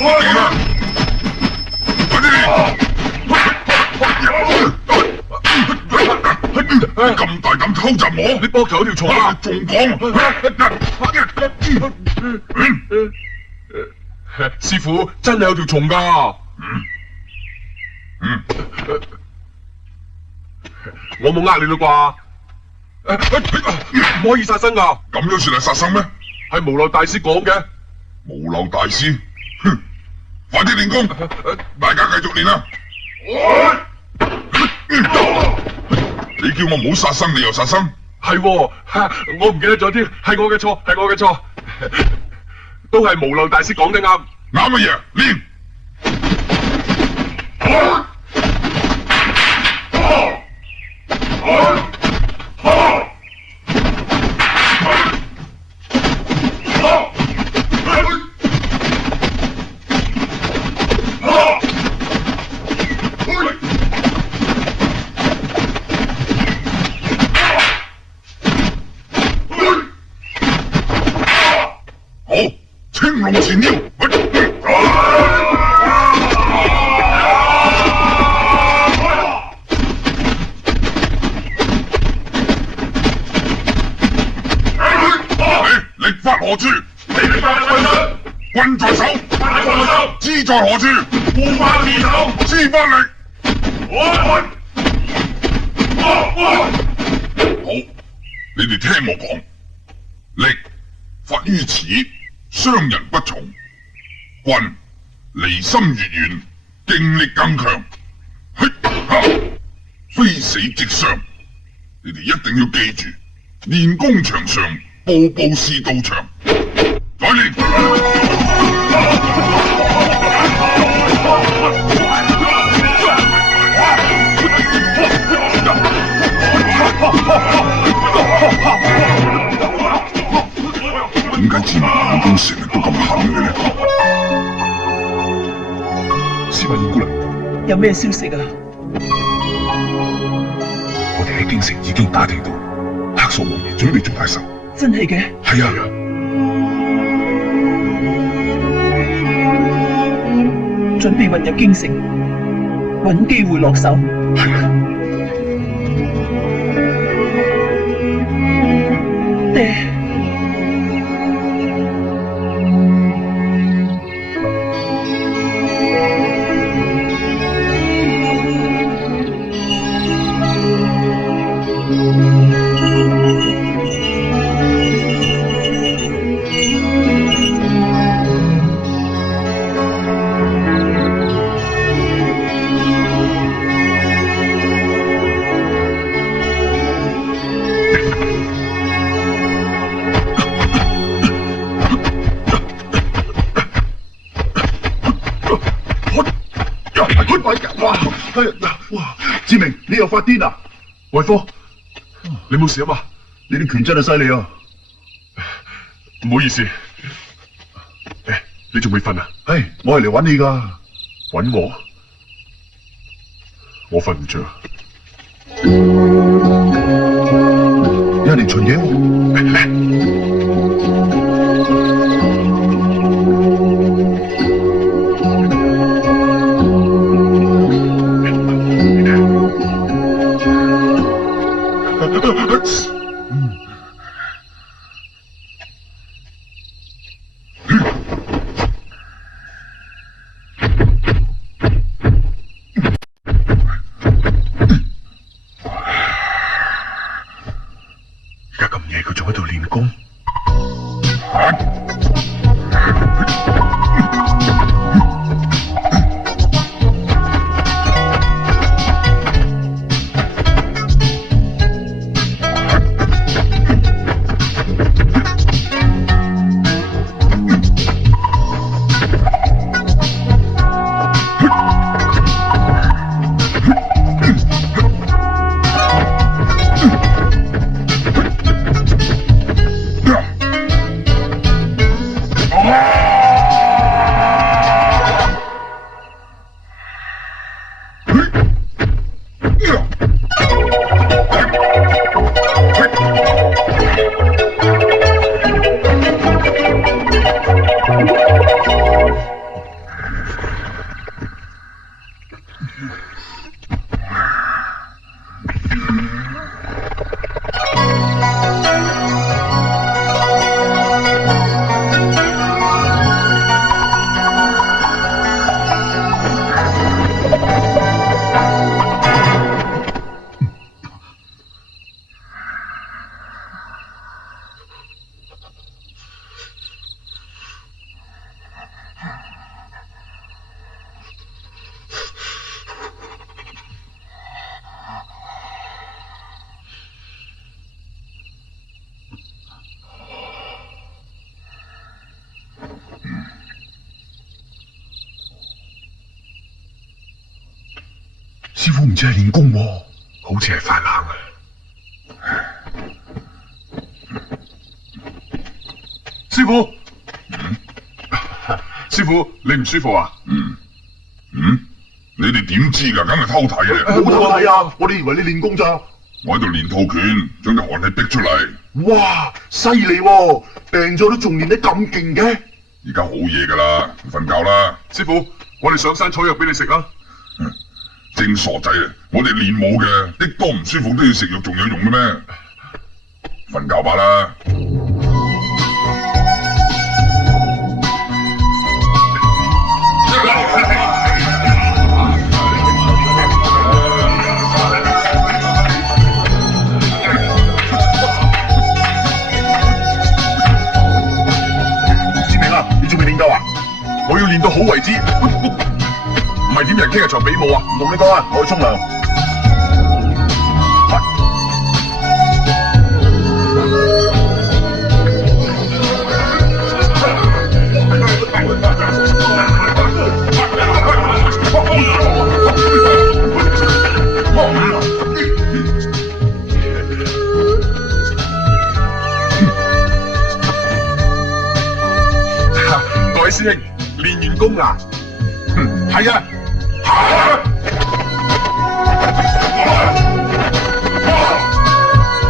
快啲啦！快啲！咁大膽偷襲我，你膊頭有條蟲啊！仲講？師傅真係有條蟲㗎。我冇呃你啦啩？唔可以殺生㗎。咁樣算係殺生咩？係無漏大師講嘅。無漏大師，哼！快啲練功，大家繼續練啦！你叫我唔好殺生，你又殺生？係喎，我唔記得咗添，係我嘅錯，係我嘅錯，都係無漏大師講得啱。啱乜嘢？練！好，青龍前腰。力發何處？棍在手，知在何處？護法自手，知法力。好，你哋聽我講，力發於此，傷人不重；棍離心越遠，勁力更強。非死即傷，你哋一定要記住，練功場上步步是道場。再練。點解志明練功成日都咁狠嘅呢？司馬懿姑娘，有咩消息啊？我哋喺京城已經打聽到，黑索王爺準備做太守。真係嘅？係啊。準備混入京城，揾機會落手。係啊。爹。哇！志明，你又發癲啊？惠科，你冇事啊嘛？你啲拳真係犀利啊！唔好意思，你仲未瞓啊？我係嚟揾你㗎。揾我？我瞓唔着。有人嚟巡嘢喎。傅唔似係練功喎，好似係發冷啊！師傅，師傅，你唔舒服啊？你哋點知㗎？梗係偷睇啊！冇偷睇啊！我哋以為你練功咋？我喺度練套拳，將啲寒氣逼出嚟。哇，犀利喎！病咗都仲練得咁勁嘅。而家好夜㗎啦，瞓覺啦。師傅，我哋上山採藥俾你食啦。正傻仔啊！我哋練武嘅，啲多唔舒服都要食藥，仲有用嘅咩？瞓覺吧啦。志明啊，你仲未練夠啊？我要練到好為止。唔係點人傾下場比武啊？唔同你講啊，我去沖涼。各位師兄，練完功啊？係啊。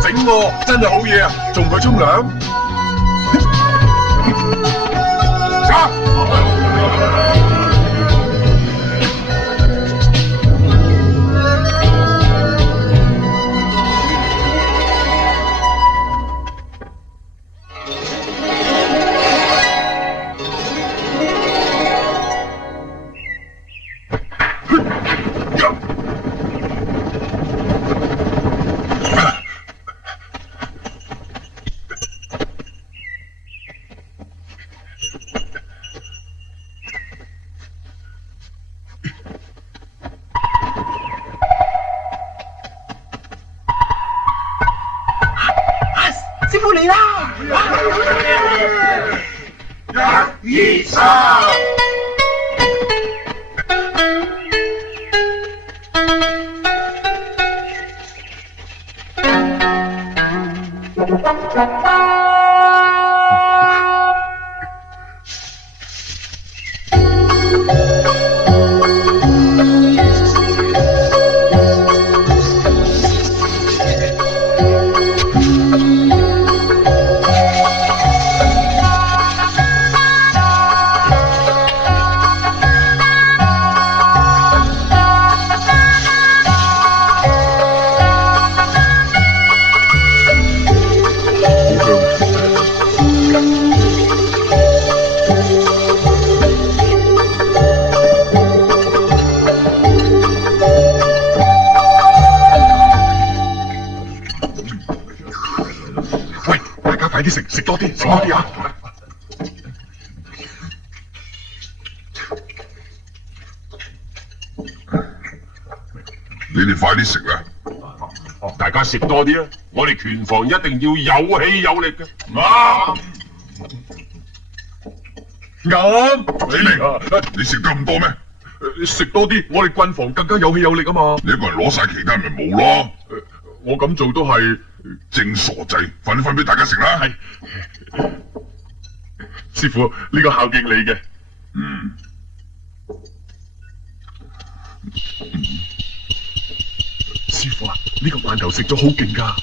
整喎，真係好嘢啊！仲唔去沖涼？師傅嚟啦！一、二、三。快啲食，食多啲，食多啲啊！你哋快啲食啦！大家食多啲啊！我哋拳防一定要有氣有力嘅。啱，你食得咁多咩？食多啲，我哋軍防更加有氣有力啊嘛！你一個人攞晒其他人咪冇咯。我咁做都係正傻仔，快啲分俾大家食啦！係，師傅呢個孝敬你嘅。師傅啊，呢個饅頭食咗好勁㗎。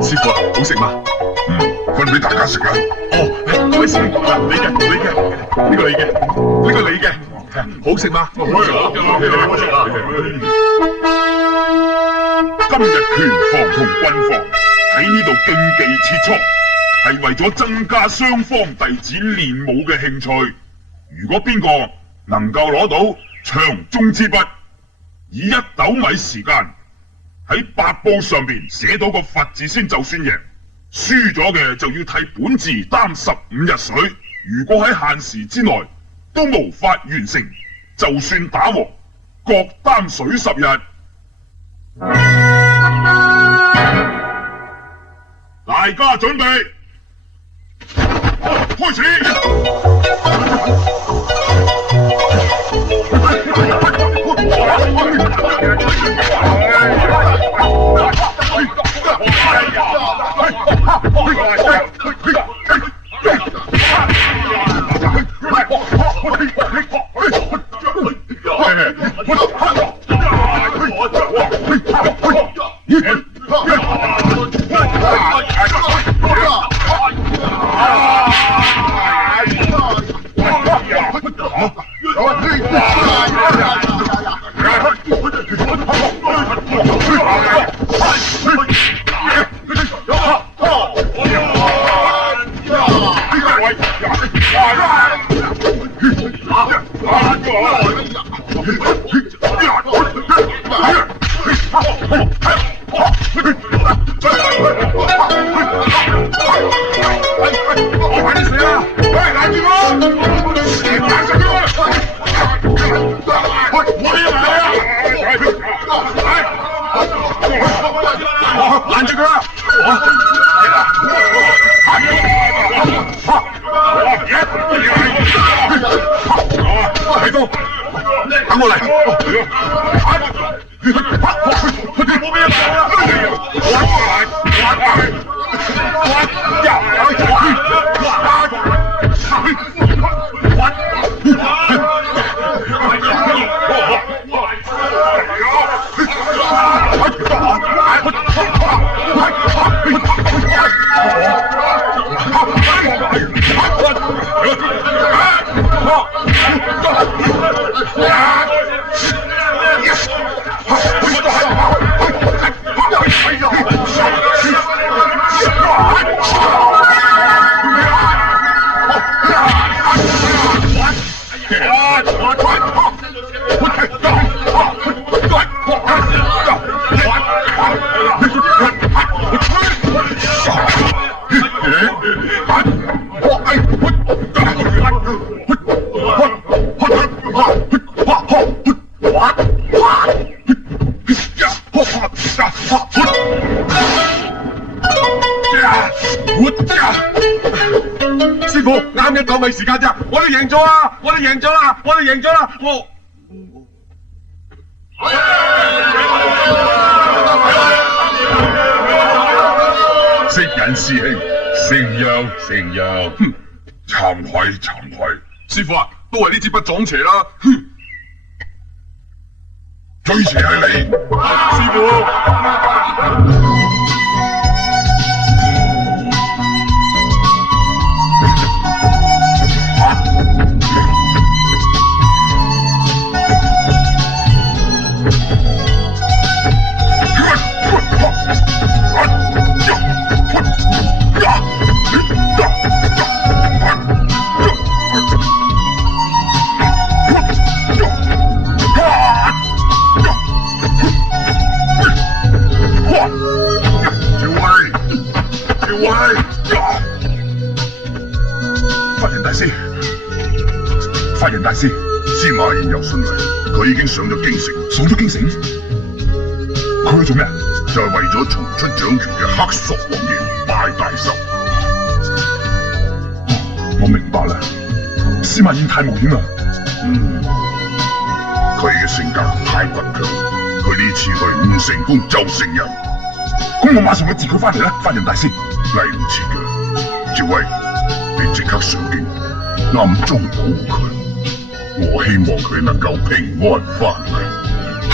師傅啊，好食嗎？分俾大家食啦。哦，各位師兄，你嘅，呢個你嘅，呢個你嘅，好食嗎？今日拳防同軍防喺呢度競技切磋，係為咗增加雙方弟子練武嘅興趣。如果邊個能夠攞到長中之筆，以1斗米時間喺白布上邊寫到個佛字先就算贏。輸咗嘅就要替本字擔15日水。如果喺限時之內都無法完成，就算打和，各擔水10日。大家準備。開始。攔住佢啊！大哥，等我嚟。冇咩師傅，啱一夠咪時間啫，我哋贏咗啦！我哋贏咗啦！我哋贏咗啦！識人師兄，成樣成樣，哼！慚愧慚愧，師傅啊，都係呢支筆撞邪啦！哼，最邪係你，師傅。發人大師，司馬懿有信嚟，佢已經上咗京城。上咗京城？佢去做咩？就係為咗重出掌權嘅黑索王爺拜大壽。我明白啦，司馬懿太冒險啦。佢嘅性格太倔強，佢呢次去唔成功就成仁。咁我馬上去接佢翻嚟啦，發人大師。嚟唔切嘅，趙威，你即刻上京，暗中保護佢。我希望佢能夠平安翻嚟。係。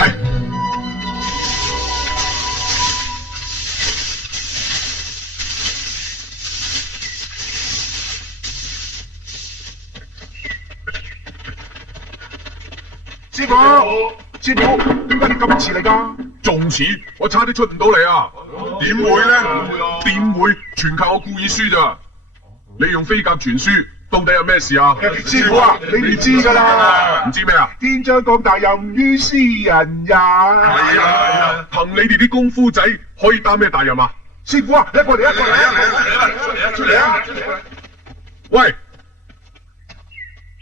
師傅，師傅，點解你咁遲嚟㗎？仲遲，我差啲出唔到嚟啊！點會咧？點會？全靠我故意輸咋？你用飛鴿傳書，到底有咩事啊？師傅啊，你唔知㗎啦。唔知咩啊？天將降大任於斯人也。係啊，憑你哋啲功夫仔可以擔咩大任啊？師傅啊，一個嚟，出嚟啊！喂！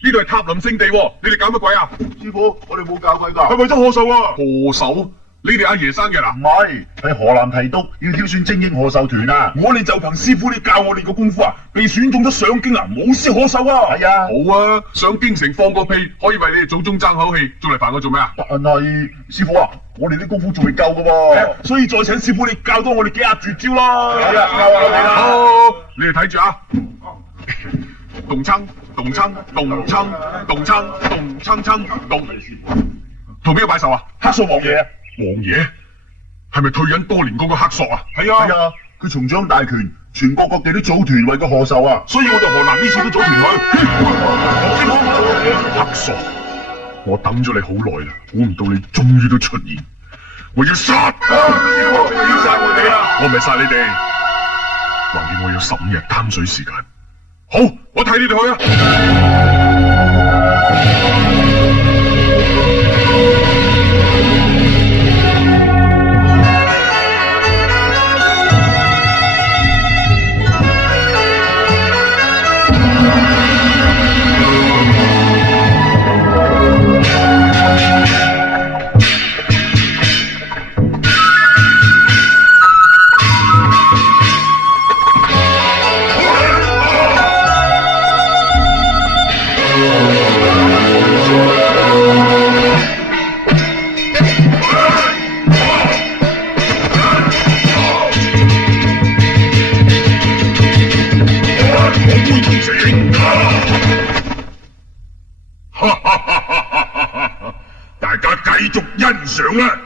呢度係塔林聖地喎，你哋搞乜鬼啊？師傅，我哋冇搞鬼㗎，係為咗賀壽啊！賀壽？你哋阿爺生日啊唔？係，係河南提督要挑選精英賀壽團啊！我哋就憑師傅你教我哋個功夫啊，被選中咗上京啊，冇師可守啊！係啊，好啊，上京城放個屁，可以為你哋祖宗爭口氣，仲嚟煩我做咩啊？但係師傅啊，我哋啲功夫仲未夠噶喎。所以再請師傅你教多我哋幾下絕招啦！係啊，教下你啦。好，你哋睇住啊！動撐，動撐，動撐，動撐，動撐撐，動。同邊個拜壽啊？黑索王爺啊，王爺係咪退隱多年嗰個黑索啊？係啊，係啊，佢重掌大權，全國各地都組團為佢賀壽啊！所以我哋河南呢次都組團去。黑索，我等咗你好耐啦，估唔到你終於都出現，我要殺！要殺我哋啊！我唔係殺你哋，橫掂我要15日擔水時間。好，我睇你哋去啊！大家繼續欣賞啦！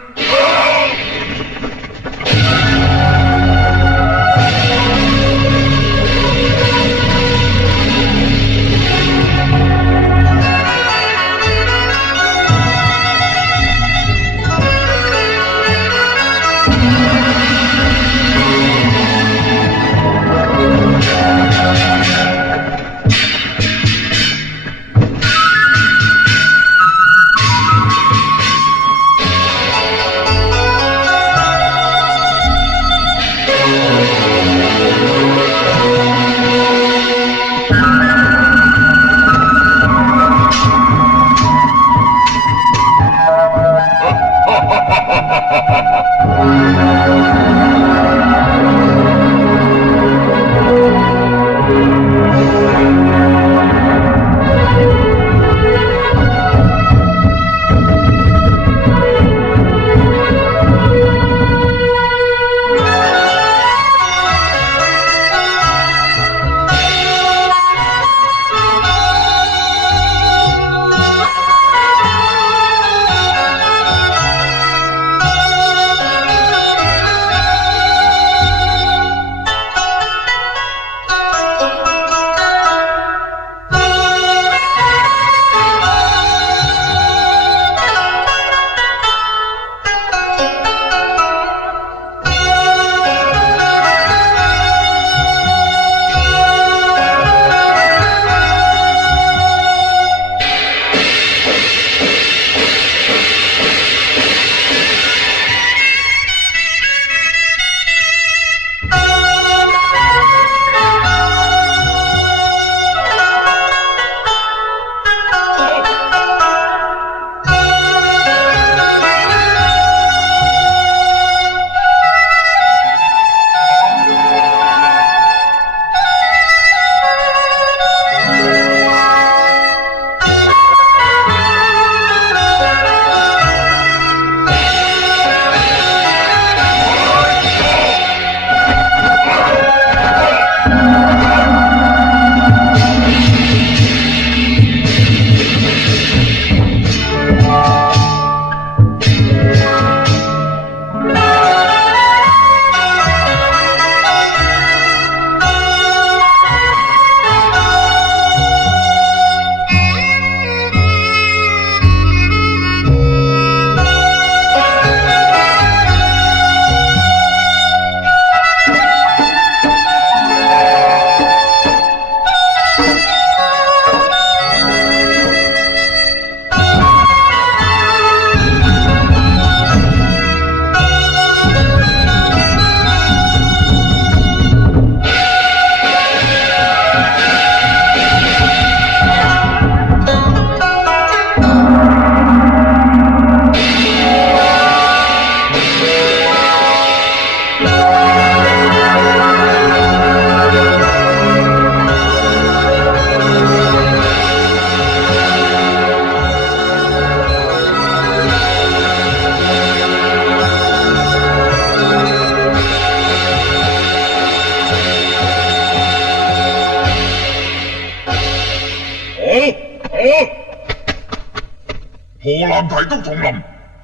南提督同林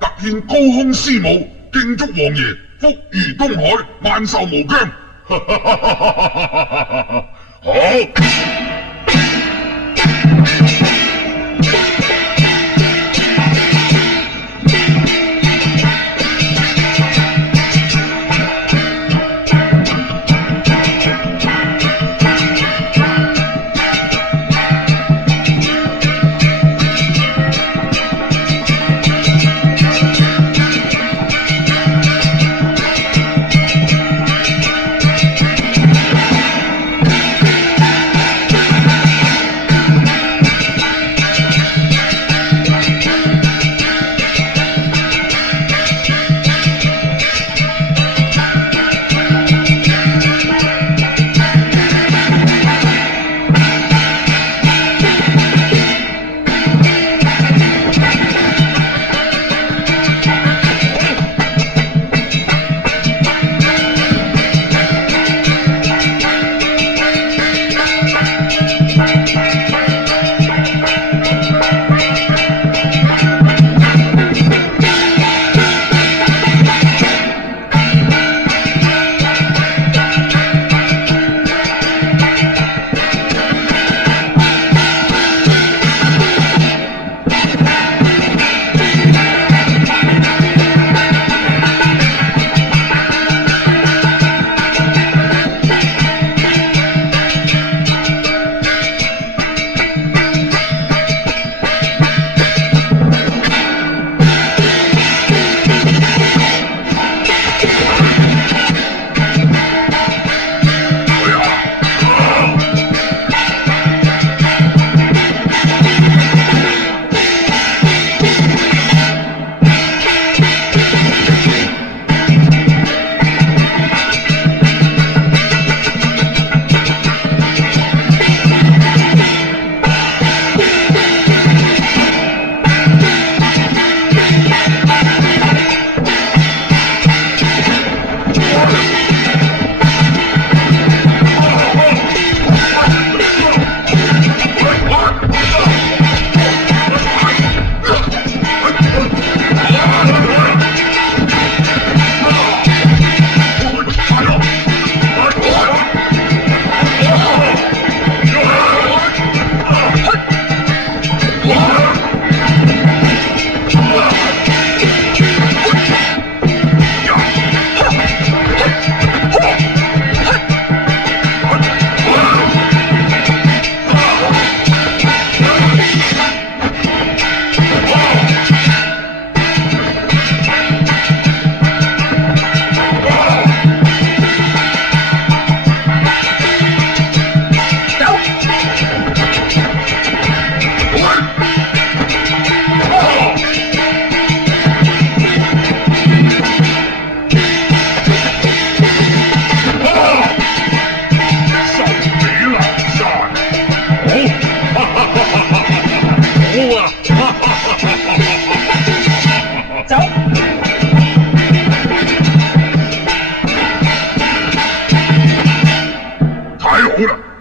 特獻高空獅舞，敬祝王爺福如東海，萬壽無疆。好。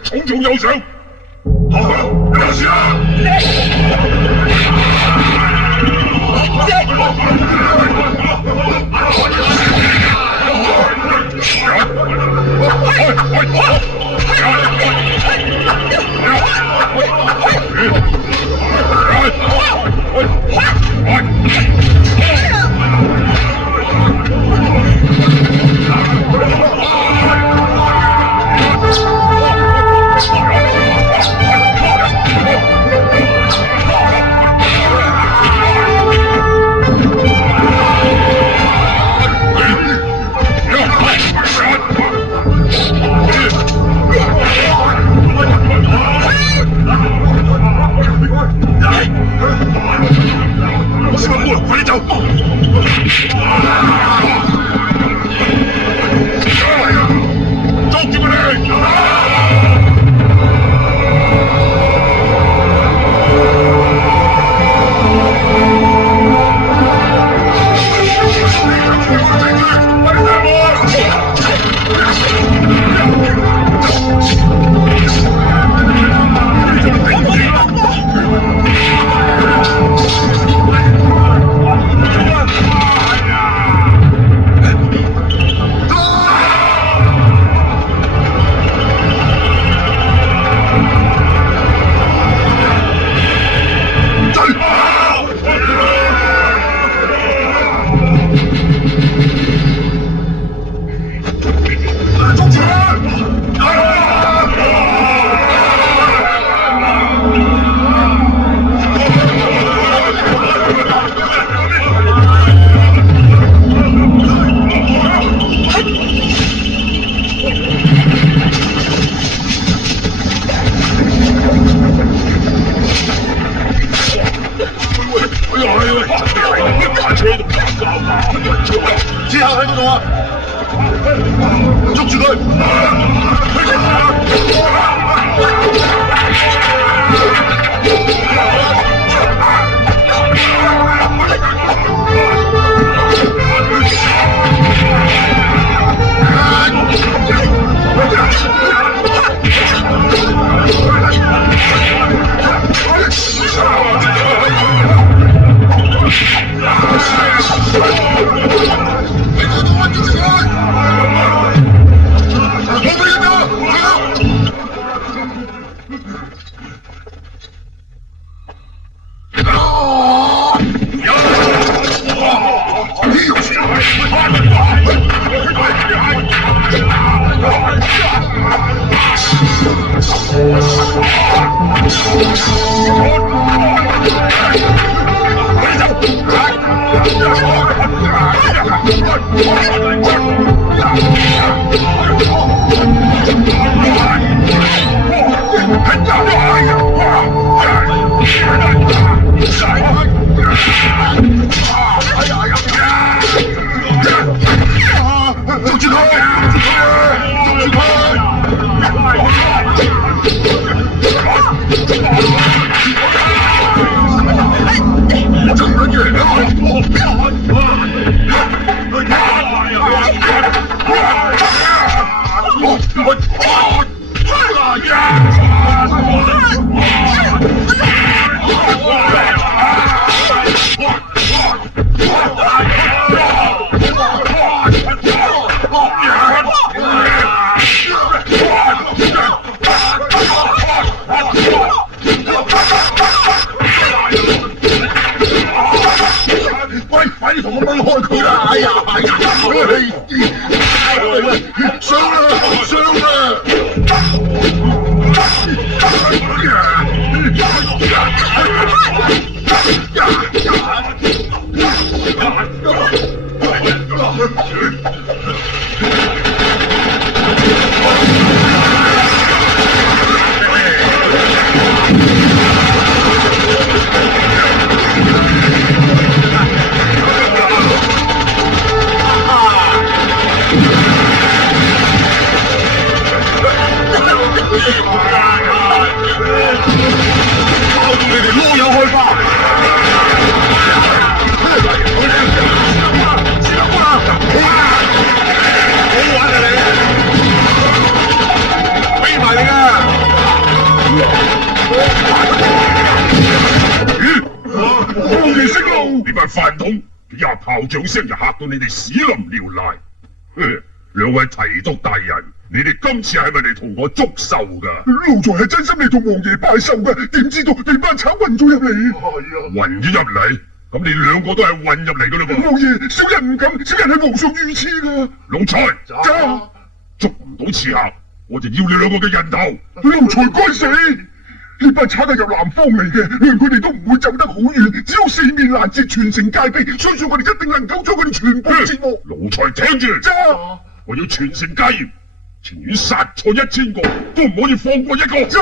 重重有賞。有事啊！喺嗰度啊！捉住佢！喂，快啲同我掹開佢啦！哎呀，上啦，上啦！搞到你哋攞有開花！好玩啊你！俾埋你啊！放旗息路！呢班飯桶，一下炮仗聲就嚇到你哋屎淋尿瀨。兩位提督大人，你哋今次係咪嚟同我祝壽㗎？奴才係真心嚟同王爺拜壽㗎，點知道你班賊混咗入嚟？係啊，混咗入嚟，咁你兩個都係混入嚟㗎啦噃。王爺，小人唔敢，小人係皇上御賜㗎。奴才，揸！捉唔到刺客，我就要你兩個嘅人頭。奴才該死！呢班賊係由南方嚟嘅，連佢哋都唔會走得好遠，只要四面攔截，全城戒備，相信我哋一定能夠將佢哋全部截獲。奴才聽住，揸！我要全城戒嚴，情願殺錯1000個，都唔可以放過一個。揸！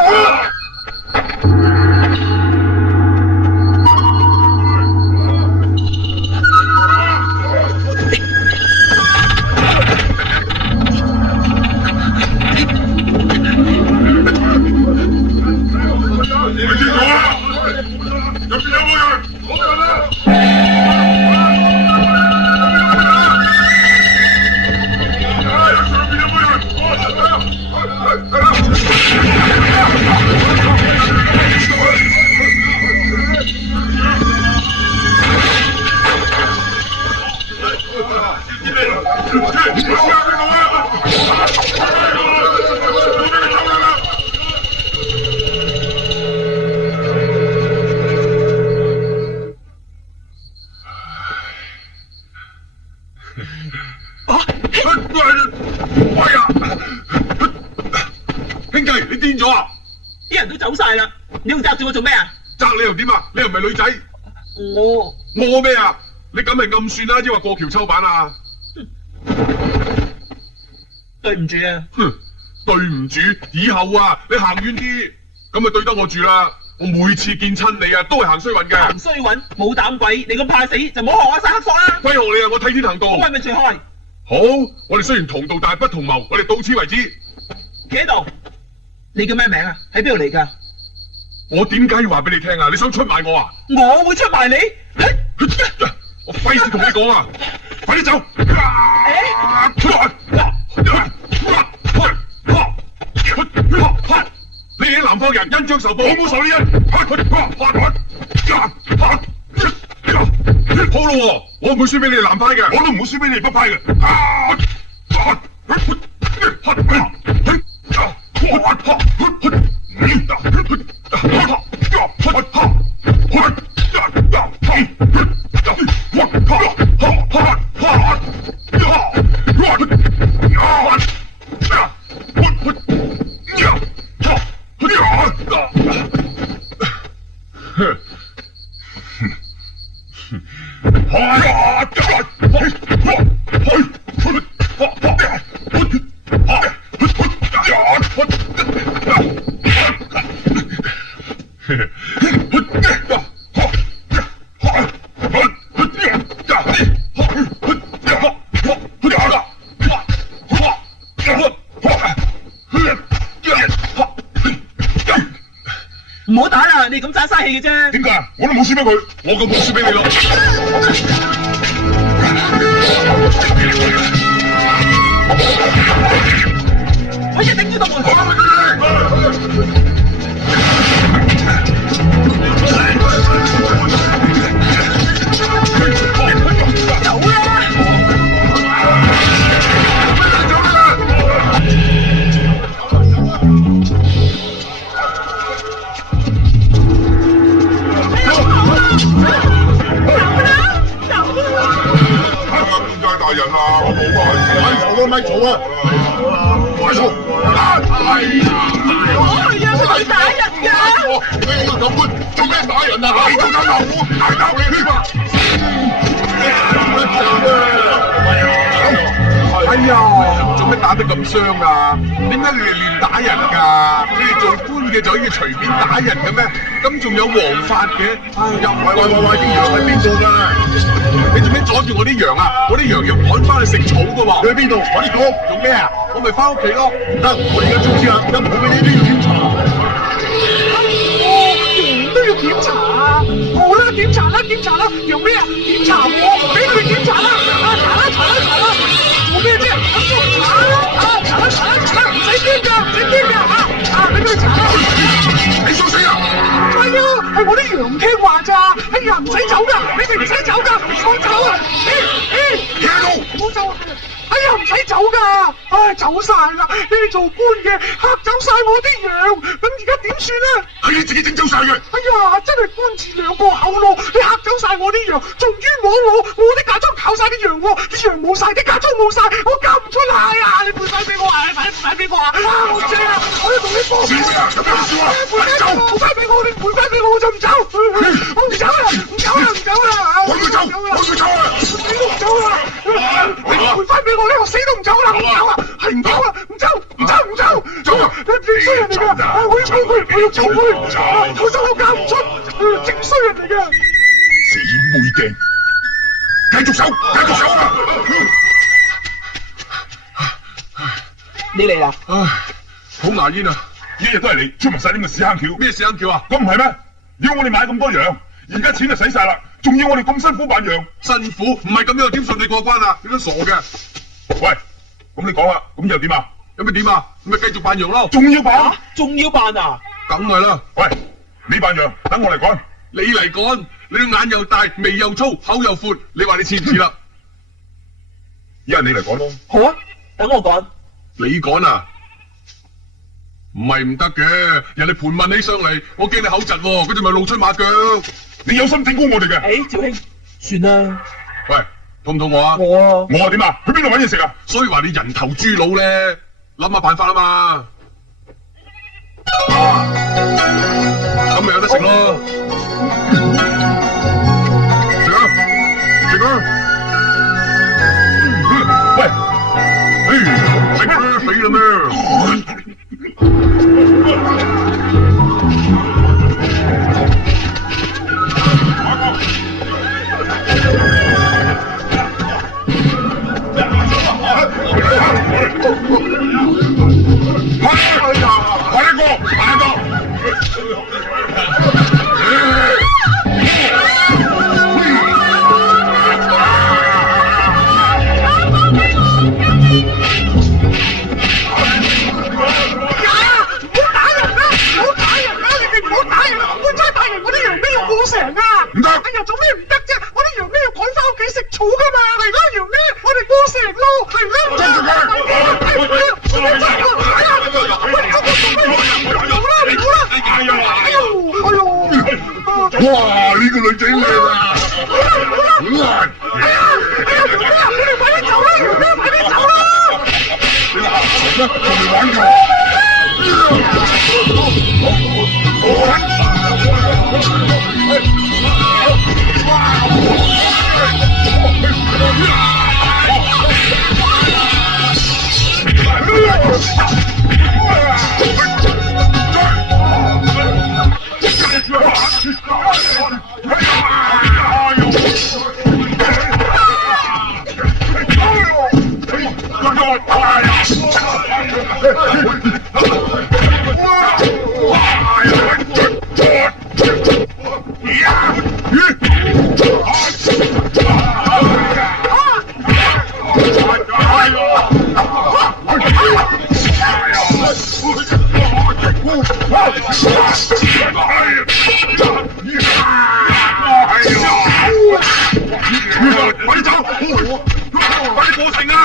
兄弟，你癲咗啊？啲人都走晒啦，你仲揸住我做咩啊？責你又點啊？你又唔係女仔，我咩啊？你咁係暗算啦，抑或過橋抽板啊？對唔住啊！哼，對唔住，以後啊，你行遠啲，咁咪對得我住啦。我每次見親你啊，都係行衰運嘅。行衰運冇膽鬼，你咁怕死就唔好學我耍黑索啦！歸學你啊，我替天行道。我係咪隨開？好，我哋雖然同道，但係不同謀。我哋到此為止。企喺度。你叫咩名啊？喺邊度嚟㗎？我點解要話俾你聽啊？你想出賣我啊？我會出賣你？我費事同你講啊！快啲走！你哋啲南方人恩將仇報，我冇仇呢恩。好咯，我唔會輸俾你哋南派嘅，我都唔會輸俾你哋北派嘅。唔好打啦，你咁耍嘥氣嘅啫。點解？我都冇輸俾佢，我咁冇輸俾你咯。我一定要動啊！走啦！大人啊，我冇啊，咪嘈啊！咪嘈！哎呀！我係啊，佢打人㗎！你個咁官做咩打人啊？你都敢鬧我，大鬧你添啊！哎呀，做咩打得咁傷啊？點解你哋亂打人㗎？你哋做官嘅就可以隨便打人嘅咩？咁仲有王法嘅？又唔係喂，啲羊喺邊度㗎？你做咩阻住我啲羊啊？我啲羊要趕翻去食草㗎喎。你去邊度？快啲講！做咩啊？我咪翻屋企咯。唔得，我而家中招啦，任何嘅嘢都要檢查。羊都要檢查啊！好啦，檢查啦，檢查啦，用咩啊？檢查我，俾佢檢查啦！查啦！做咩啫？咁查啦！查啦！唔使驚㗎，俾佢查啦！你想死啊？唔係啊，係我啲羊唔聽話咋？哎呀，唔使走㗎，你哋唔使走㗎，我走啊！企喺度！我走啊！哎呀，唔使走㗎，唉，走晒啦！你哋做官嘅嚇走晒我啲羊，咁而家點算啊？係你自己整走晒嘅。哎呀，真係官字兩個口咯！你嚇走晒我啲羊，仲冤枉我啲嫁妝靠晒啲羊喎，啲羊冇晒，啲嫁妝冇晒，我交唔出嚟啊！你賠翻俾我啊！你快啲賠翻俾我啊！我知啊，我要同你報死啊！有咩事啊？賠翻俾我，你賠翻俾我，我就唔走，我唔走啦！我要走！我要走啊！死都唔走啦！你賠翻俾我咧，我死都唔走啦！唔走啊！係唔走啊！唔走！走啊！正衰人嚟㗎！我要告佢，我要告佢！頭先我交唔出，正衰人嚟㗎！死妹鏡，繼續走啊！你嚟啦！唉，好牙煙啊！一日都係你出埋晒呢個屎坑橋，咩屎坑橋啊？咁唔係咩？要我哋買咁多羊，而家錢就使晒啦，仲要我哋咁辛苦扮羊。辛苦唔係咁樣點順利過關啊？你都傻嘅！喂，咁你講啦，咁又點啊？有咩點啊？咪繼續扮羊咯！仲要扮？仲要扮啊？梗係啦！喂，你扮羊，等我嚟趕。你嚟趕，你對眼又大，眉又粗，口又闊，你話你似唔似啦？一係你嚟趕咯。好啊，等我趕。你趕啊？唔係唔得嘅，人哋盤問起上嚟，我驚你口窒喎，佢哋咪露出馬腳。你有心整蠱我哋嘅？誒，趙兄，算啦。喂，肚唔肚餓啊？我我話點啊？去邊度揾嘢食啊？所以話你人頭豬腦咧，諗下辦法啊嘛。咁咪有得食咯。食啊！喂，食啦，死啦咩？零咯，跟住佢，哇！呢個女仔靚啊！仲未玩夠？快啲走！快啲過城啊！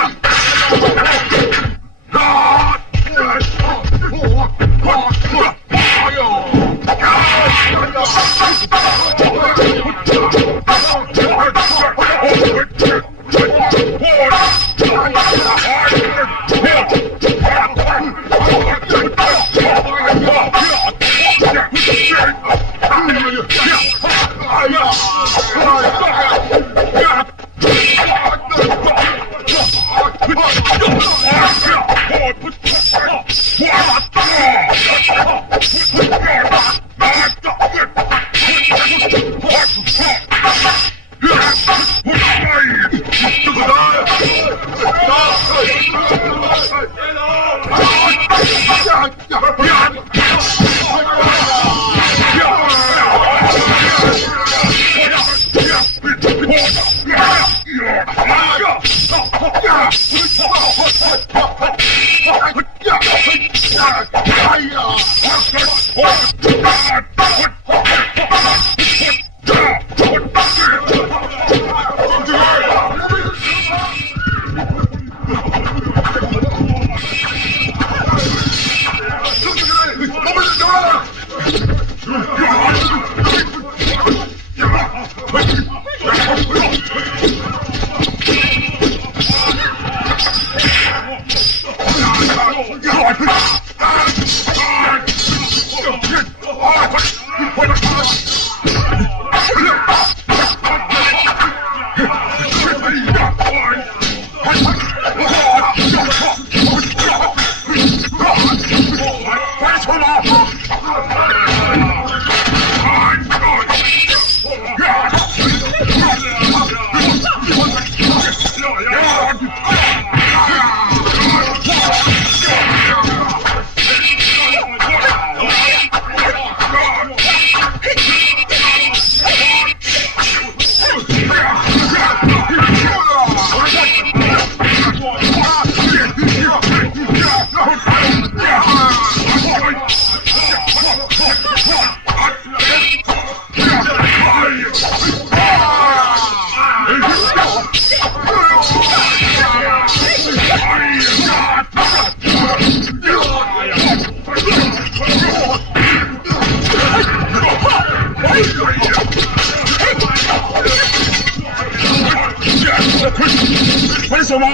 快啲上馬！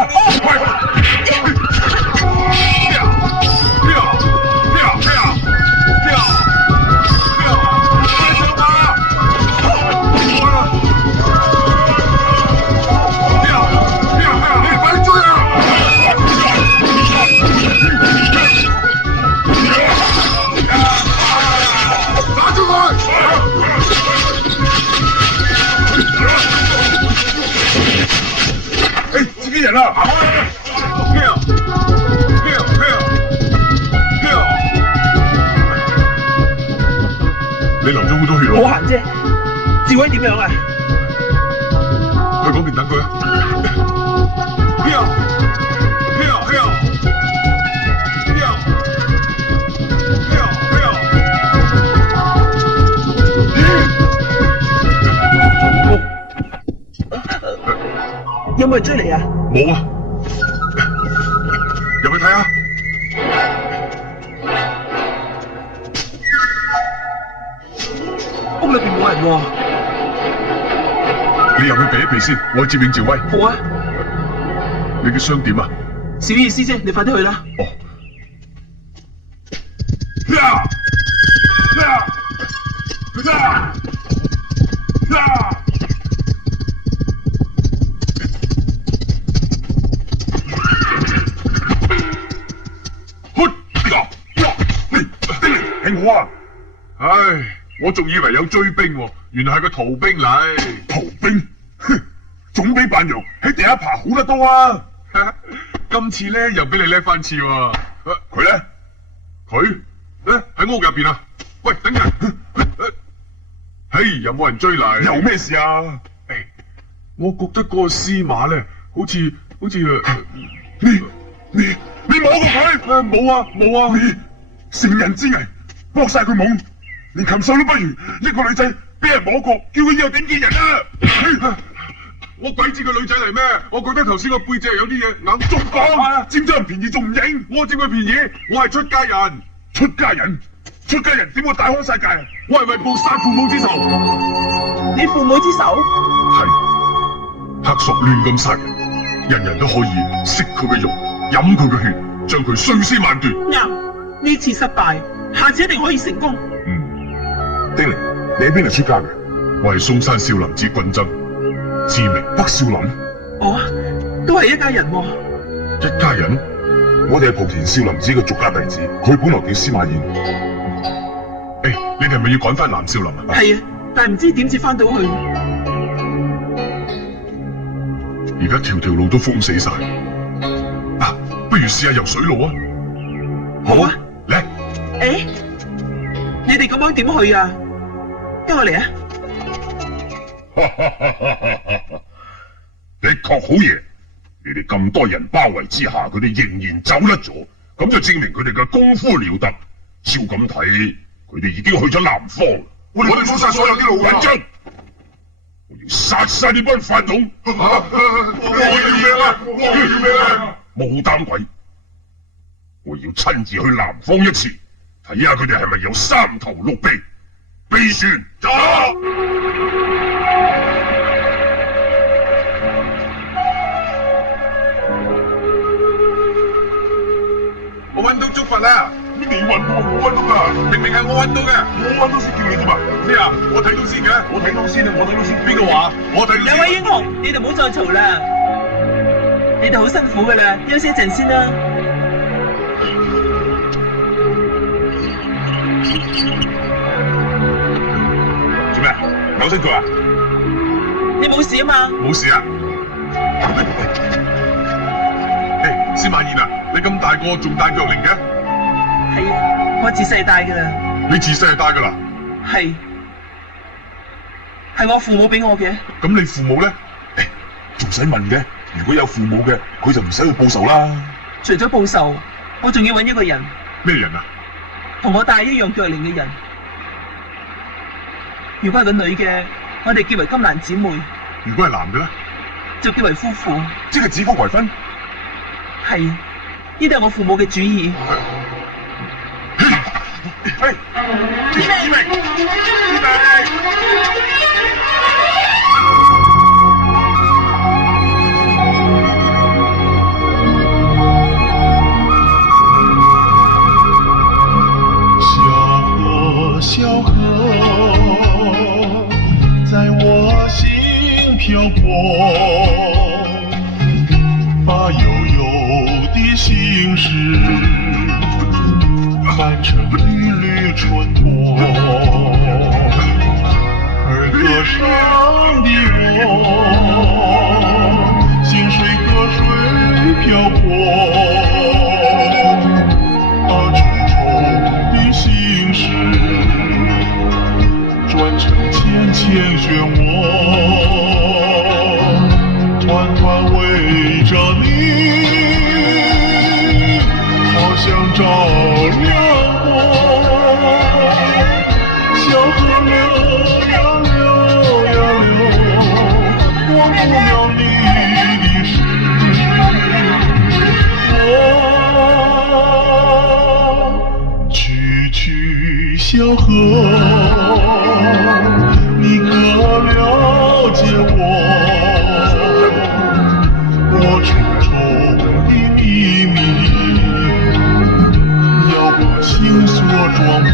人啦！你流咗好多血喎！好閒啫，志偉點樣啊？去嗰邊等佢啊！有冇人追嚟啊？冇啊！人喎。你入去避一避先，我去接應趙威。好啊，你嘅傷點啊？小意思啫，你快啲去啦。哦。呀呀呀呀！係我啊！唉，我仲以為有追兵喎，原來係個逃兵嚟。逃兵，哼，總比扮羊喺地下爬好得多啊！今次咧又俾你叻翻次喎。佢咧，佢咧喺屋入邊啊！喂，等陣。嘿，有冇人追嚟？有咩事啊？我覺得嗰個司馬咧，好似你摸過佢？冇啊冇啊！你成人之危，搏晒佢懵，連禽獸都不如。一個女仔俾人摸過，叫佢以後點見人啊？我鬼知個女仔嚟咩？我覺得頭先個背脊有啲嘢硬仲講，佔咗人便宜仲唔認？我佔佢便宜，我係出家人。出家人點會大開晒戒啊？我係為報殺父母之仇。你父母之仇？係黑索亂咁殺人，人人都可以食佢嘅肉，飲佢嘅血，將佢碎屍萬段。啱，呢次失敗，下次一定可以成功。丁玲，你喺邊度出家嘅？我係嵩山少林寺軍僧，自名北少林。哦，都係一家人喎。一家人？我哋係莆田少林寺嘅俗家弟子，佢本來叫司馬懿。你哋係咪要趕翻南少林啊？係啊，但係唔知點至翻到去。而家條條路都封死晒，不如試下游水路啊！好啊，嚟！你哋咁樣點去啊？跟我嚟啊！的確好嘢，你哋咁多人包圍之下，佢哋仍然走甩咗，咁就證明佢哋嘅功夫了得。照咁睇，佢哋已經去咗南方。我哋封晒所有啲路緊張，我要殺晒呢班飯桶！我要命啊！我要命啊！冇膽鬼！我要親自去南方一次，睇下佢哋係咪有三頭六臂。備船走！我揾到竹筏啦！你揾到啊？我揾到噶，明明係我揾到嘅，我揾到先叫你啫嘛。咩啊？我睇到先嘅，我睇到先啊！我睇到先。邊個話？我睇到先。兩位英雄，你哋唔好再嘈啦，你哋好辛苦噶啦，休息一陣先啦。做咩？扭親腳啊？你冇事啊嘛？冇事啊！司馬懿啊，你咁大個仲戴腳鈴嘅？係啊，我自細帶噶啦。你自細係戴噶啦？係我父母俾我嘅。咁你父母咧？仲使問嘅？如果有父母嘅，佢就唔使去報仇啦。除咗報仇，我仲要揾一個人，咩人啊？同我戴一樣腳鈴嘅人。如果係個女嘅，我哋結為金蘭姊妹；如果係男嘅咧，就結為夫婦。即係指腹為婚。係，呢啲係我父母嘅主意。喂，志明，小河在我心漂泊，把悠悠的心事翻成缕缕春波，而歌声的我，心随河水漂泊。转成浅浅漩涡，团团围着你，好像照亮我。小河流呀流呀流，忘不了你的事。去去小河。你我沉重的秘密要我心所装播。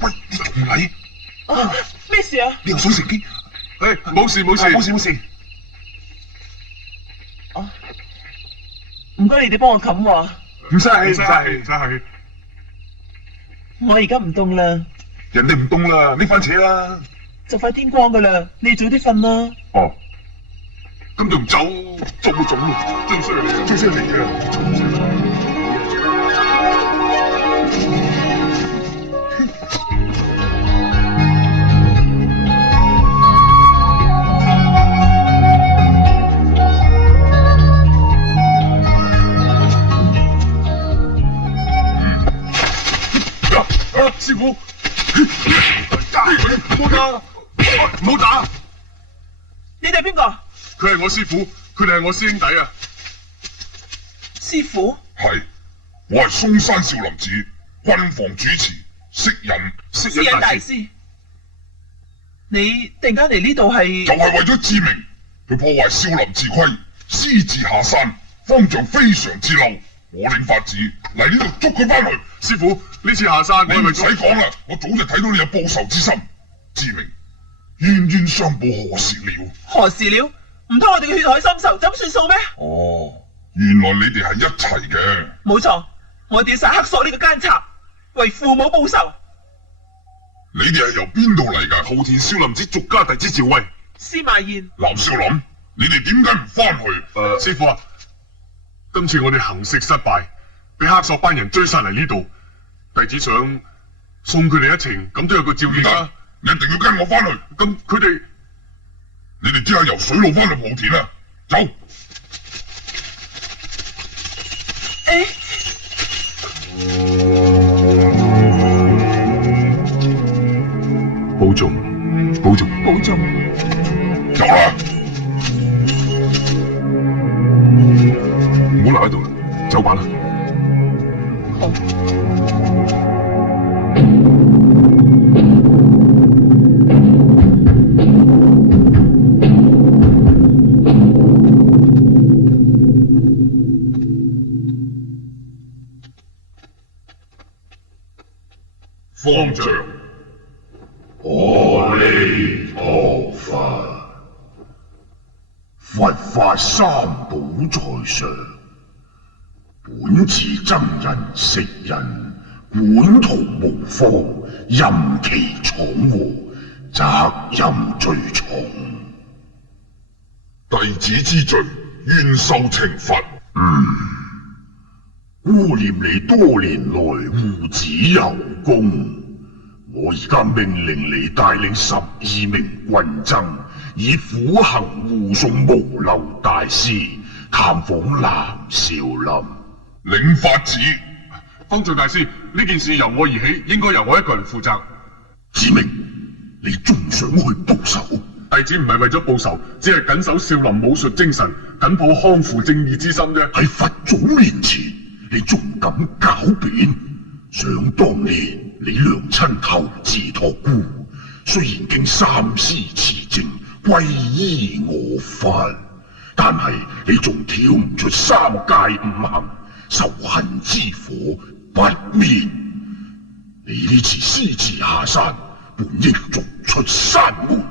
喂，你仲嚟？咩事啊？你又想乘機？誒，冇事冇事冇事冇事。唔該，你哋幫我冚喎。唔使氣唔使氣唔使氣，我而家唔凍啦，人哋唔凍啦，呢番扯啦。就快天光噶啦，你早啲瞓啦。哦，咁仲唔走？做都做咯，真衰你啊！最衰你啊！師傅，唔好打，唔好打！你哋邊個？佢係我師傅，佢哋係我師兄弟啊！師傅？係，我係嵩山少林寺軍房主持，識人師隱大師。你突然間嚟呢度係？就係為咗致命，佢破壞少林寺規，私自下山，方丈非常之嬲。我領法子嚟呢度捉佢翻去。師傅，呢次下山，你唔使講啦，我早就睇到你有報仇之心。志明，冤冤相報何時了？何時了？唔通我哋嘅血海深仇，怎算數咩？哦，原來你哋係一齊嘅。冇錯，我哋要殺黑索呢個奸賊，為父母報仇。你哋係由邊度嚟㗎？莆田少林寺俗家弟子趙威。司馬懿。藍少林，你哋點解唔翻去？師傅啊，今次我哋行刺失敗，俾黑索班人追殺嚟呢度，弟子想送佢哋一程，咁都有個照應啊！你一定要跟我翻去。咁佢哋，你哋即刻由水路翻去莆田啦，走！保重，保重，保重。走啦！唔好留喺度啦，走吧啦。好。方丈，阿彌陀佛，佛法三寶在上，本自僧人食人，管徒無方，任其闖禍，責任最重。弟子之罪，願受懲罰。顧念你多年來護子有功，我而家命令你帶領12名軍僧，以苦行護送無漏大師探訪藍少林。領法子。方丈大師，呢件事由我而起，應該由我一個人負責。子明，你仲想去報仇？弟子唔係為咗報仇，只係謹守少林武術精神，緊抱匡扶正義之心啫。喺佛祖面前，你仲敢狡辯？想當年你娘親投自託孤，雖然經三思持證皈依我法，但係你仲跳唔出三界五行，仇恨之火不滅。你呢次私自下山，本應逐出山門。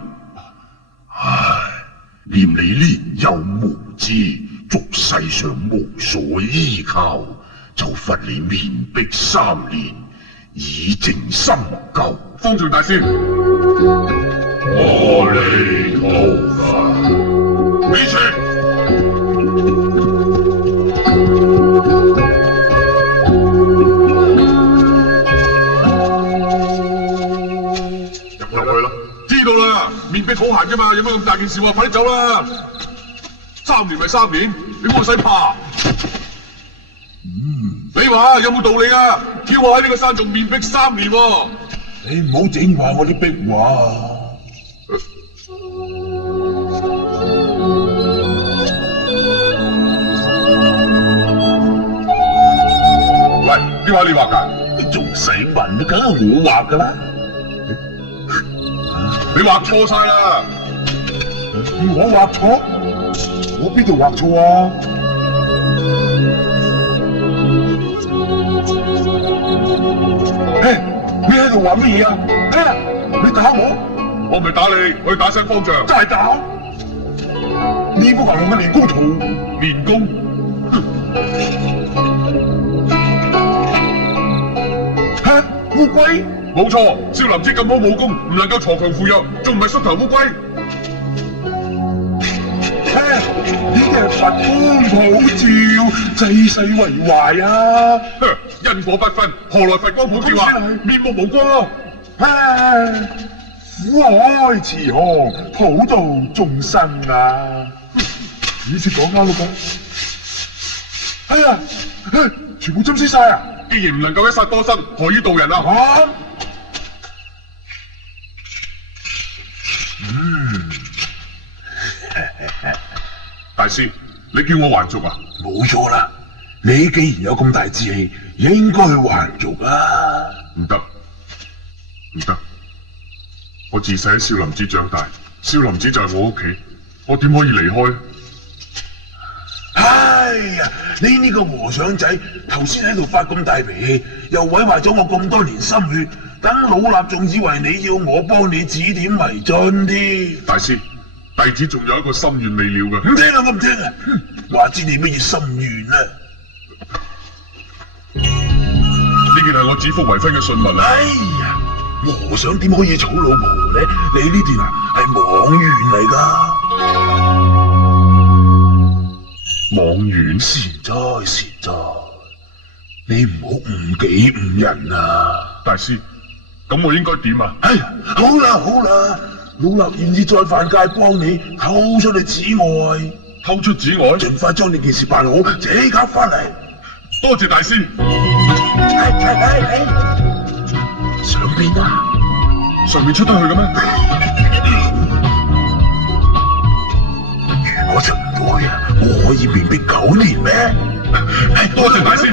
唉，念你年幼無知，俗世上無所依靠，就罰你面壁3年，以正心救。方丈大師，阿彌陀佛。李全，入去啦。知道啦，面壁好閒啫嘛，有乜咁大件事啊？快啲走啦！3年咪3年，你冇使怕。你話有冇道理啊？叫我喺呢個山仲面壁3年喎。你唔好整壞我啲壁畫。喂，呢畫你畫㗎？仲使問？梗係我畫噶啦。你畫錯晒啦！我畫錯？我邊度畫錯啊？你喺度玩乜嘢啊？你打我？我唔係打你，我去打聲方丈。真係打？呢幅係我嘅練功圖。練功？烏龜？冇錯，少林寺咁好武功，唔能夠鋤強扶弱，仲唔係縮頭烏龜？呢啲係佛光普照，濟世為懷啊！因果不分，何來佛光普照啊？面目無光咯！苦海慈航，普度眾生啊！你先講啱咯噃。哎呀，全部浸死晒啊！既然唔能夠一殺多生，何以度人啊？大師，你叫我還俗啊？冇錯啦，你既然有咁大志氣，應該去還俗啊！唔得，唔得！我自細喺少林寺長大，少林寺就係我屋企，我點可以離開？哎呀，你呢個和尚仔頭先喺度發咁大脾氣，又毀壞咗我咁多年心血，等老衲仲以為你要我幫你指點迷津添。大師，弟子仲有一個心願未了嘅。唔聽啊，我唔聽啊！話知你乜嘢心願啊？呢件係我指腹為婚嘅信物啊！哎呀，和尚點可以娶老婆呢？你呢段啊係妄願嚟噶。妄願？善哉善哉，你唔好誤己誤人啊！大師，咁我應該點啊？哎呀，好啦好啦，老衲願意再犯戒幫你偷出你寺外，偷出寺外？盡快將呢件事辦好，即刻翻嚟。多謝大師。上邊啊？上面出得去嘅咩？如果出唔到去啊，我可以面壁9年咩？多謝大師。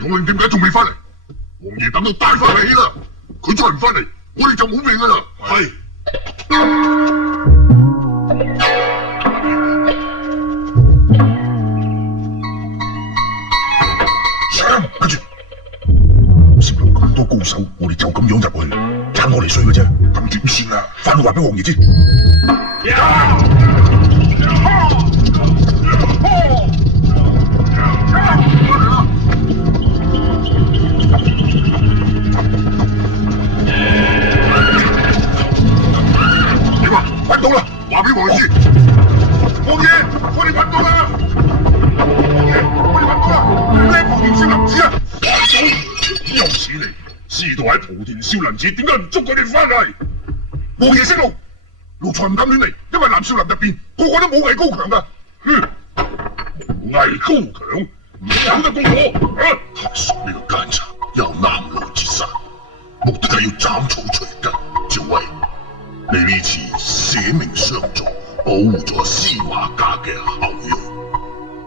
統領點解仲未翻嚟？王爺等到大發起啦，佢再唔翻嚟，我哋就冇命噶啦。係。跟住，少林咁多高手，我哋就咁樣入去，撐我嚟衰嘅啫。咁點算啊？翻去話俾王爺知。點啊？揾到啦！話俾王爺知。王爺，我哋揾到啦！王爺，我哋揾到啦！呢莆田少林寺啊！有此理！師徒喺莆田少林寺，點解唔捉佢哋翻嚟？王爺息怒，奴才唔敢亂嚟，因為南少林入邊個個都武藝高強噶。哼！武藝高強，唔由得過我啊！黑叔呢個奸賊有南路之殺，目的係要斬草除根。趙威，你呢次捨命相助，保護咗司馬家嘅後裔，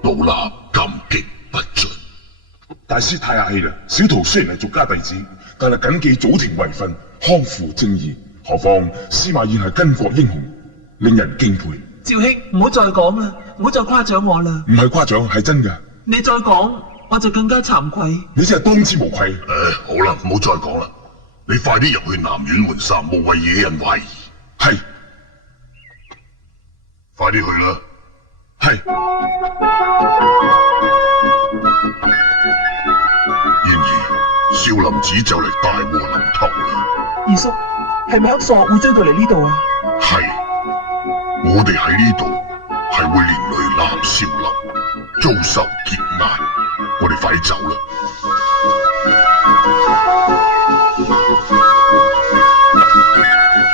老衲感激不盡。大師太客氣啦！小徒雖然係俗家弟子，但係謹記祖庭遺訓，匡扶正義。何況司馬懿係巾幗英雄，令人敬佩。趙兄，唔好再講啦，唔好再誇獎我啦。唔係誇獎，係真㗎。你再講，我就更加慚愧。你真係當之無愧。好啦，唔好再講啦，你快啲入去南院換衫，無謂惹人懷疑。係，快啲去啦。係。然而，少林寺就嚟大禍臨頭啦。二叔，係咪黑索會追到嚟呢度啊？係，我哋喺呢度係會連累南少林，遭受劫難。我哋快啲走啦！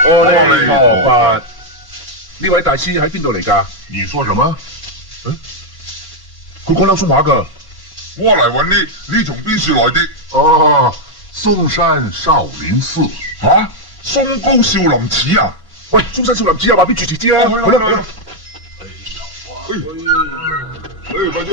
阿彌陀佛，呢位大師喺邊度嚟㗎？你說什麼？佢講流蘇話㗎。我嚟揾你從邊處來的？哦，嵩山少林寺。吓？松高少林寺啊？喂，嵩山少林寺啊，話俾住持知啊！去啦去啦！快啲！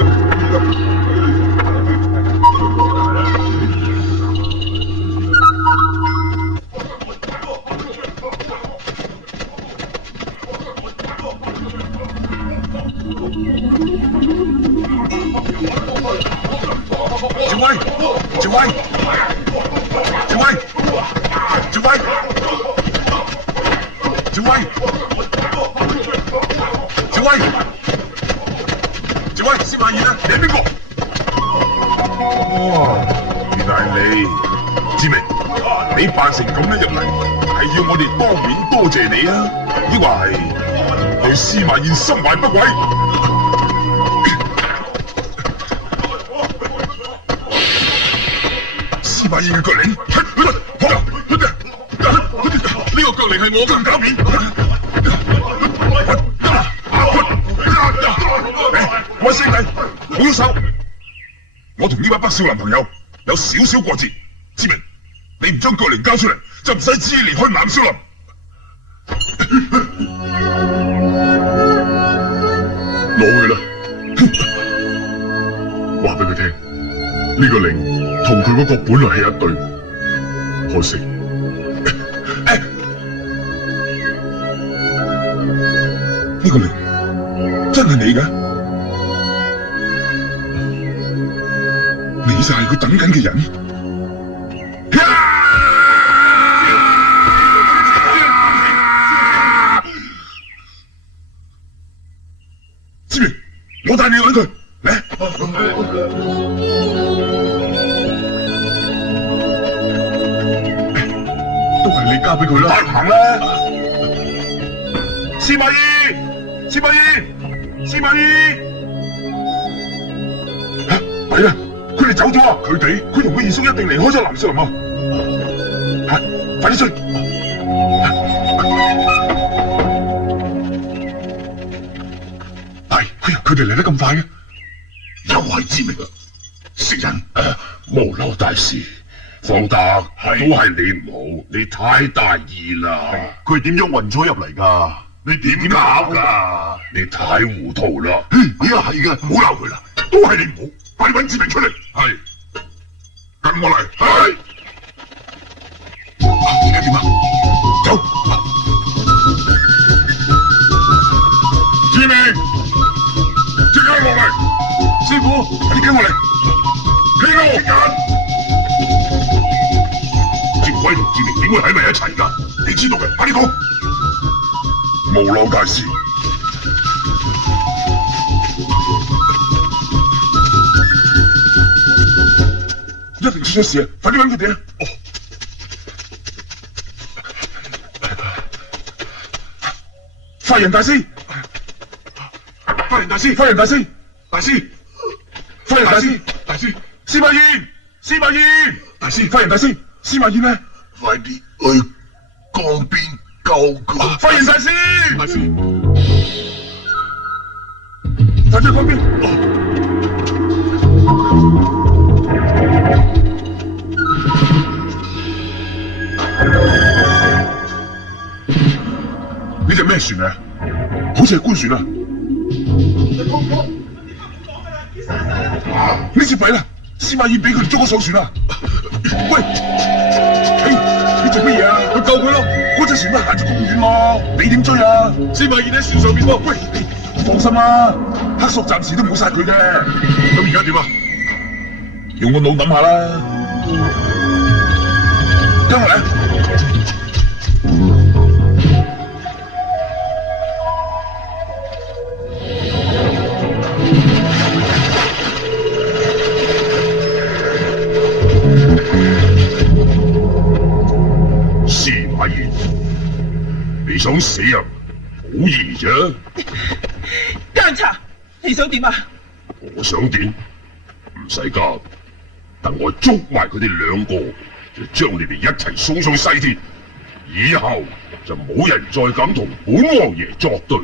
趙威，趙威，趙威，趙威，趙威，趙威，趙威，司馬懿咧？你係邊個？哦，原來係你，志明，你扮成咁樣入嚟，係要我哋當面多謝你啊？抑或係對司馬懿心懷不軌？司馬懿嘅腳領，呢個腳領係我嘅，搞面。喂，師弟，唔好喐手！我同呢班北少林朋友有少少過節，志明，你唔將腳領交出嚟，就唔使旨意離開南少林。攞去啦！話俾佢聽，呢個領同佢嗰個本來係一對，可惜呢個領真係你嘅？你就係佢等緊嘅人？志明，我帶你去揾佢，嚟！都係你交俾佢啦。快行啦！司馬懿，司馬懿，司馬懿！嚇，係啊！佢哋走咗啊！佢同佢二叔一定離開咗南少林啊！嚇，快啲追！係，佢哋嚟得咁快嘅，又係知名啊！食人無嬲大師，方德都係你唔好，你太大意啦！佢點樣運咗入嚟㗎？你點搞㗎？你太糊塗啦！係嘅，唔好鬧佢啦，都係你唔好，快啲揾志明出嚟！係。位同志明點會喺埋一齊㗎？你知道嘅，快啲講。無浪大師，一定出咗事啊！快啲揾佢哋啊！哦，法人大師，法人大師，法人大師，大師，法人大師，大師，司馬懿，司馬懿，大師，法人大師，司馬懿呢？快啲去江邊救佢！法人大師，大師，快啲去江邊！呢隻咩船啊？好似係官船啊！呢隻弊啦，司馬懿俾佢哋捉咗上船啦！喂，呢隻乜嘢啊？去救佢咯！嗰隻船都行咗咁遠咯，你點追啊？司馬懿喺船上邊喎。喂，放心啦，黑索暫時都冇殺佢嘅。咁而家點啊？用個腦諗下啦，跟我嚟啊！司馬懿，你想死啊？好易啫！奸賊，你想點啊？我想點？唔使急，等我捉埋佢哋兩個，就將你哋一齊送上西天，以後就冇人再敢同本王爺作對。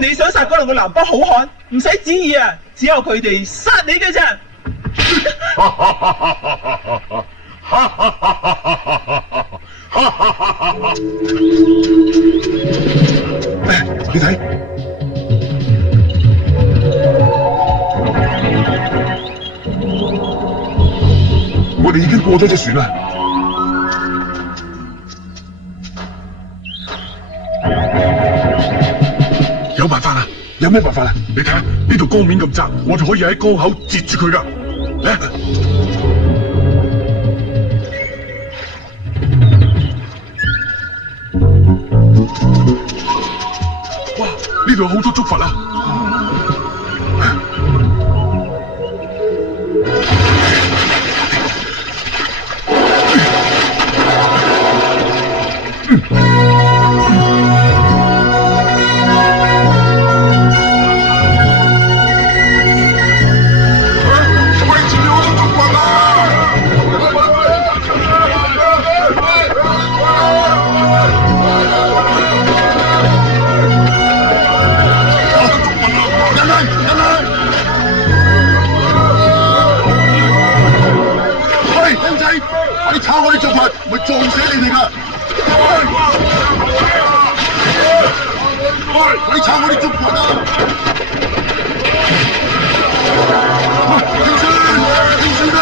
你想殺嗰兩個南北好漢，唔使旨意啊，只有佢哋殺你嘅啫。你睇，我哋已經過咗隻船啦。有辦法啦！有咩辦法啊？你睇下呢度江面咁窄，我哋可以喺江口截住佢噶。嚟！哇！呢度有好多竹筏啊！抄我啲竹筏，咪撞死你哋㗎！快啲抄我啲竹筏啊！停船！停船啊！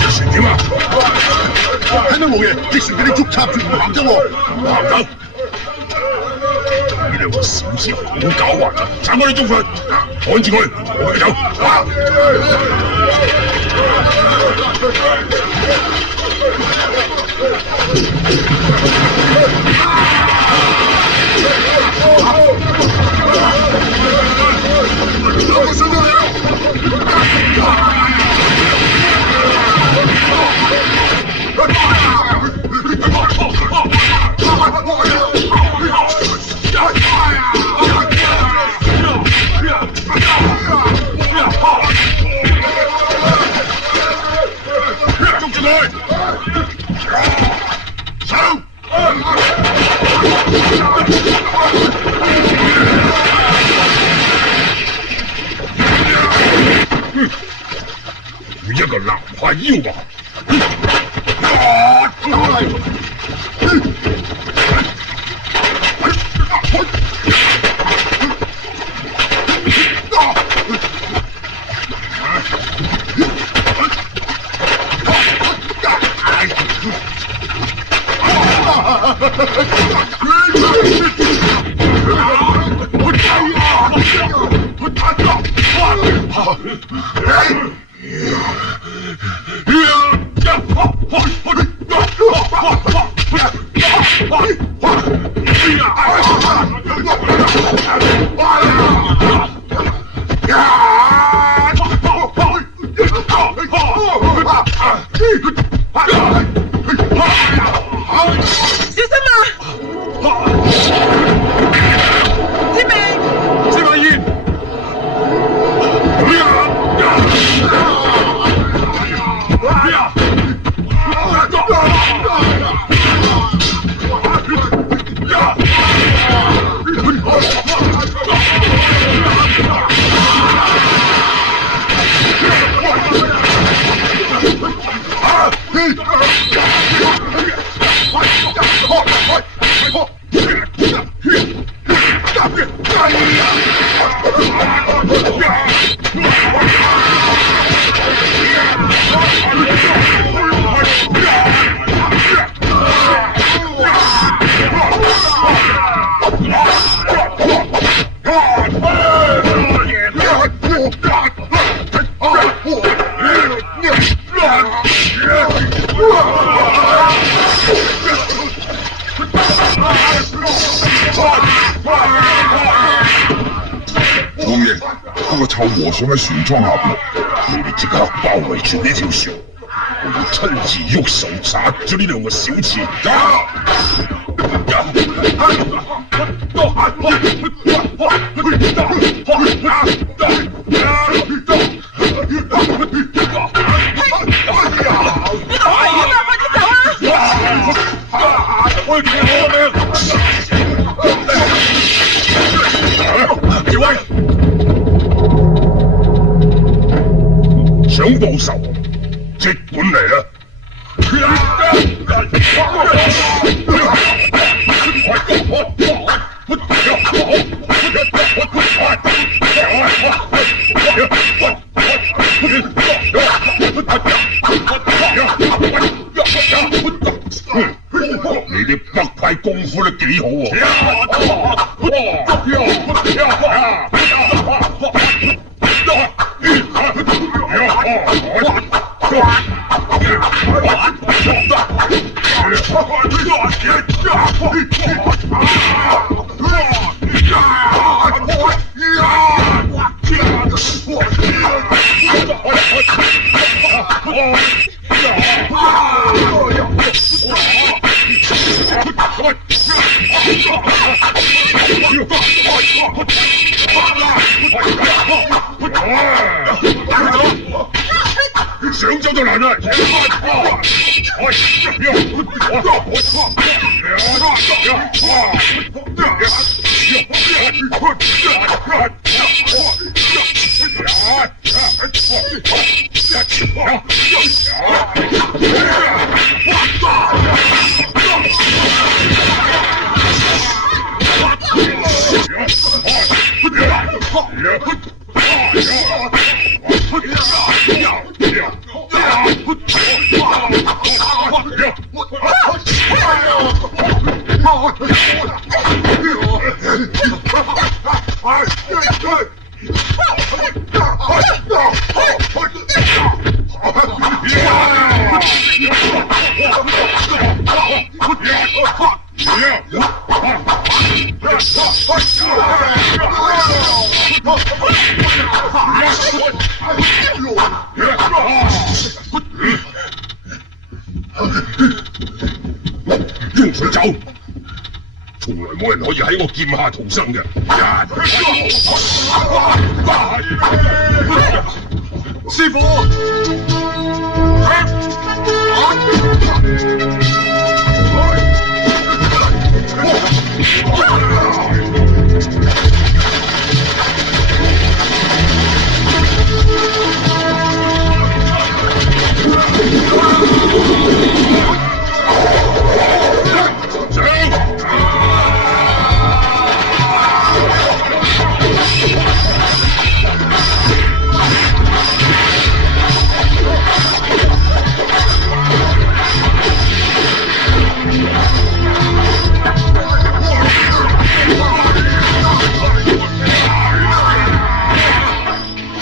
隻船點啊？睇到老爺，隻船俾你捉插住唔行啫喎，行走！呢兩個小子好狡猾啊！斬我啲竹筏，趕住佢，我哋走！我上咗嚟啦！捉住佢！走！一個南派妖王！小心啊！志明，司馬懿，王爺，嗰個臭和尚喺船艙下邊，你哋即刻包圍住呢條船，我要親自喐手砸咗呢兩個小刺。想報仇，即管嚟啦！你啲北派功夫都幾好想走就難啦！用水走，從來冇人可以喺我劍下逃生嘅。師傅。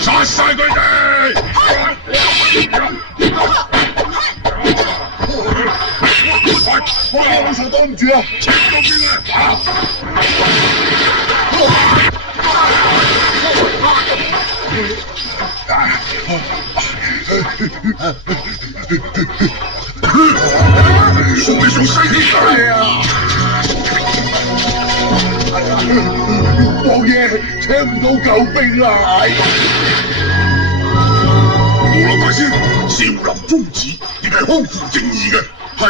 殺晒佢哋！我手擋唔住啊！切到邊啊！送你上西天界啊！王爺請唔到救兵嚟。無論大仙，少林宗旨亦係匡扶正義嘅，係。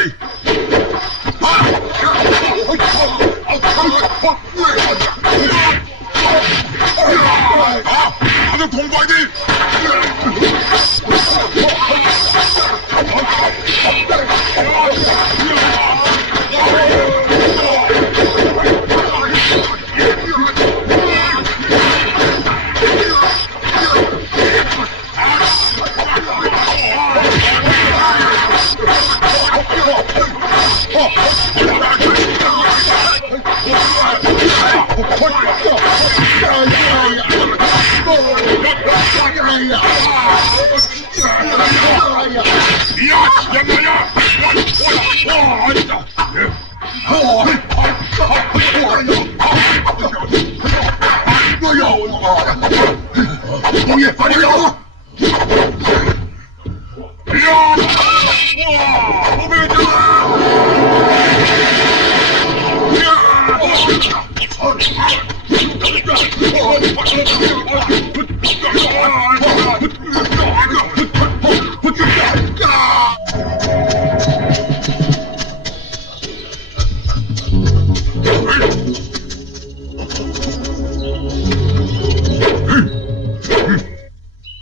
打得痛快啲！老爺，快啲走！我俾佢走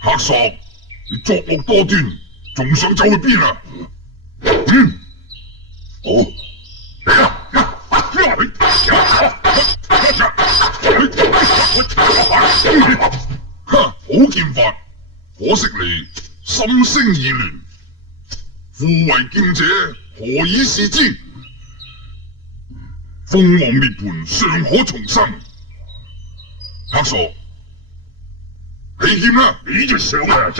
黑索，你作惡多端，仲想走去邊啊？好。好劍法，可惜你心聲已亂。父為劍者，何以視之？鳳凰涅槃尚可重生。黑索，起劍啦！你就上啊！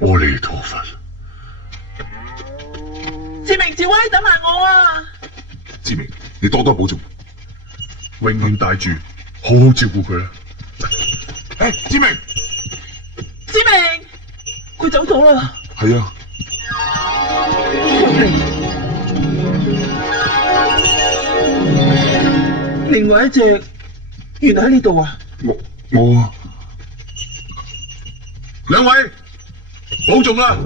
阿彌陀佛。志明、志威，等埋我啊！志明，你多多保重，永遠帶住，好好照顧佢啦。志明，志明，佢走咗啦。係啊，另外一隻原來喺呢度啊！我兩位保重啦。